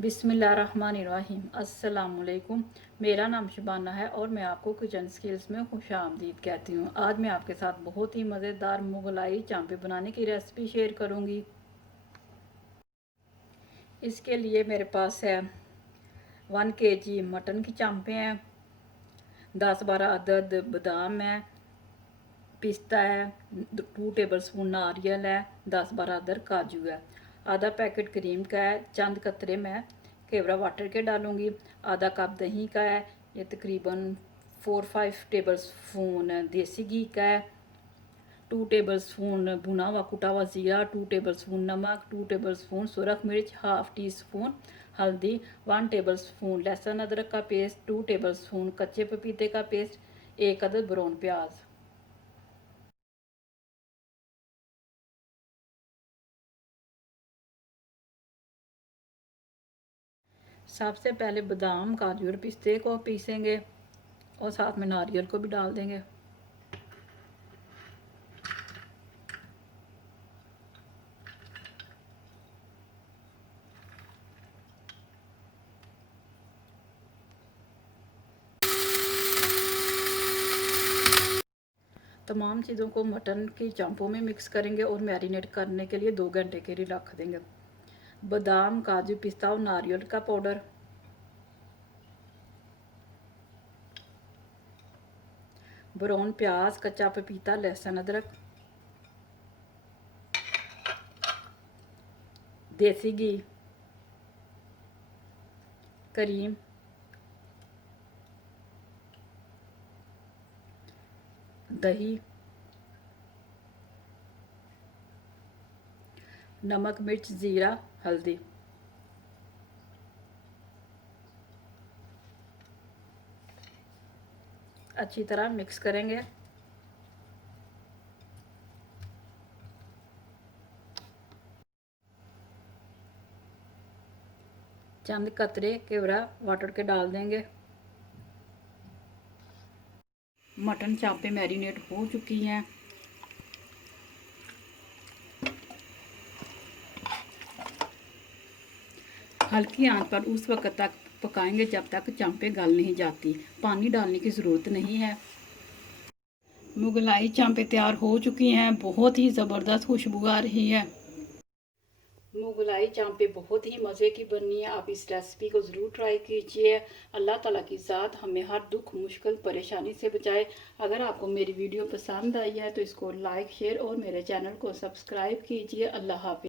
बिस्मिल्लाहिर्रहमानिर्रहीम। अस्सलामुअलैकुम। मेरा नाम शबाना है और मैं आपको किचन स्किल्स में खुशामदीद कहती हूँ। आज मैं आपके साथ बहुत ही मज़ेदार मुगलाई चांपे बनाने की रेसिपी शेयर करूँगी। इसके लिए मेरे पास है 1 kg मटन की चांपे हैं, 10-12 अदद बादाम है, पिस्ता है, 2 टेबलस्पून नारियल है, 10-12 अदर काजू है, आधा पैकेट क्रीम का है, चंद कतरे मैं केवड़ा वाटर के डालूंगी, आधा कप दही का है, ये तकरीबन 4-5 टेबलस्पून देसी घी का है, 2 टेबलस्पून भुना हुआ कुटा हुआ ज़ीरा, 2 टेबलस्पून नमक, 2 टेबलस्पून सुरख मिर्च, हाफ टी स्पून हल्दी, 1 टेबलस्पून लहसुन अदरक का पेस्ट, 2 टेबलस्पून कच्चे पपीते का पेस्ट, 1 अदद ब्राउन प्याज। सबसे पहले बादाम काजू और पिस्ते को पीसेंगे और साथ में नारियल को भी डाल देंगे। तमाम चीज़ों को मटन की चांपों में मिक्स करेंगे और मैरिनेट करने के लिए 2 घंटे के लिए रख देंगे। बादाम काजू पिस्ता और नारियल का पाउडर, ब्राउन प्याज, कच्चा पपीता, लहसुन अदरक, देसी घी, क्रीम, दही, नमक मिर्च ज़ीरा हल्दी। अच्छी तरह मिक्स करेंगे। चंद कतरे केवड़ा वाटर के डाल देंगे। मटन चांपे मैरिनेट हो चुकी हैं। हल्की आंच पर उस वक्त तक पकाएंगे जब तक चांपे गल नहीं जाती। पानी डालने की ज़रूरत नहीं है। मुगलाई चांपे तैयार हो चुकी हैं। बहुत ही ज़बरदस्त खुशबू आ रही है। मुगलाई चांपे बहुत ही मज़े की बननी है। आप इस रेसिपी को ज़रूर ट्राई कीजिए। अल्लाह ताला की ज़ात हमें हर दुख मुश्किल परेशानी से बचाए। अगर आपको मेरी वीडियो पसंद आई है तो इसको लाइक शेयर और मेरे चैनल को सब्सक्राइब कीजिए। अल्लाह हाफ़िज़।